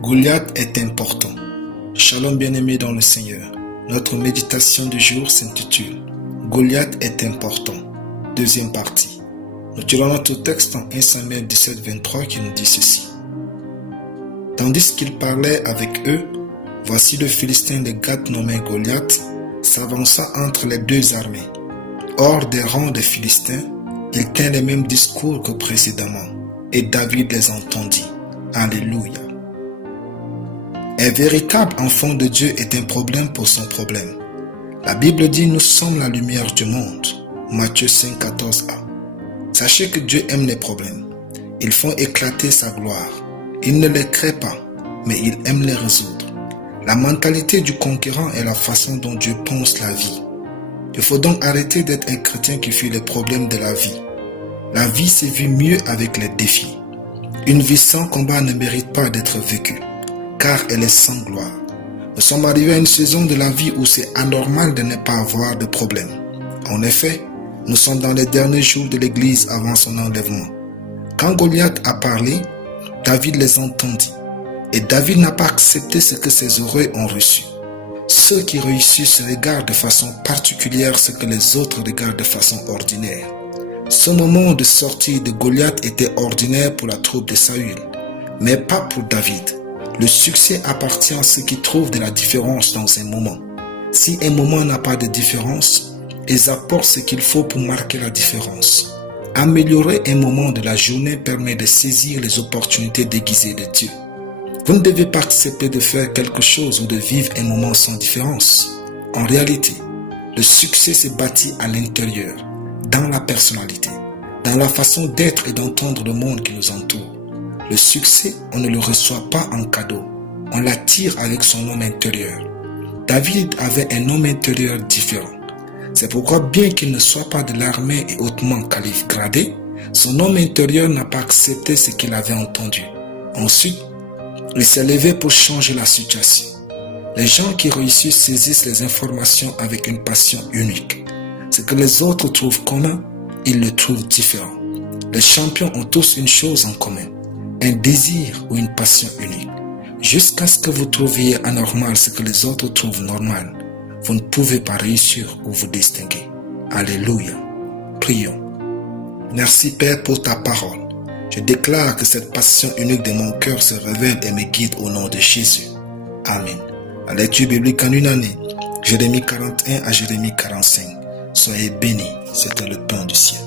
Goliath est important. Shalom bien-aimés dans le Seigneur. Notre méditation du jour s'intitule Goliath est important. Deuxième partie. Nous tirons notre texte en 1 Samuel 17, 23 qui nous dit ceci. Tandis qu'il parlait avec eux, voici le Philistin de Gath nommé Goliath s'avança entre les deux armées. Hors des rangs des Philistins, il tint les mêmes discours que précédemment, et David les entendit. Alléluia. Un véritable enfant de Dieu est un problème pour son problème. La Bible dit « Nous sommes la lumière du monde » Matthieu 5, 14a. Sachez que Dieu aime les problèmes. Ils font éclater sa gloire. Il ne les crée pas, mais il aime les résoudre. La mentalité du conquérant est la façon dont Dieu pense la vie. Il faut donc arrêter d'être un chrétien qui fuit les problèmes de la vie. La vie se vit mieux avec les défis. Une vie sans combat ne mérite pas d'être vécue, car elle est sans gloire. Nous sommes arrivés à une saison de la vie où c'est anormal de ne pas avoir de problème. En effet, nous sommes dans les derniers jours de l'Église avant son enlèvement. Quand Goliath a parlé, David les entendit. Et David n'a pas accepté ce que ses oreilles ont reçu. Ceux qui réussissent regardent de façon particulière ce que les autres regardent de façon ordinaire. Ce moment de sortie de Goliath était ordinaire pour la troupe de Saül, mais pas pour David. Le succès appartient à ceux qui trouvent de la différence dans un moment. Si un moment n'a pas de différence, ils apportent ce qu'il faut pour marquer la différence. Améliorer un moment de la journée permet de saisir les opportunités déguisées de Dieu. Vous ne devez pas accepter de faire quelque chose ou de vivre un moment sans différence. En réalité, le succès se bâtit à l'intérieur, dans la personnalité, dans la façon d'être et d'entendre le monde qui nous entoure. Le succès, on ne le reçoit pas en cadeau, on l'attire avec son homme intérieur. David avait un homme intérieur différent. C'est pourquoi bien qu'il ne soit pas de l'armée et hautement gradé, son homme intérieur n'a pas accepté ce qu'il avait entendu. Ensuite, il s'est levé pour changer la situation. Les gens qui réussissent saisissent les informations avec une passion unique. Ce que les autres trouvent commun, ils le trouvent différent. Les champions ont tous une chose en commun, un désir ou une passion unique. Jusqu'à ce que vous trouviez anormal ce que les autres trouvent normal, vous ne pouvez pas réussir ou vous distinguer. Alléluia. Prions. Merci Père pour ta parole. Je déclare que cette passion unique de mon cœur se révèle et me guide au nom de Jésus. Amen. La lecture biblique en une année, Jérémie 41 à Jérémie 45. Soyez bénis, c'était le pain du ciel.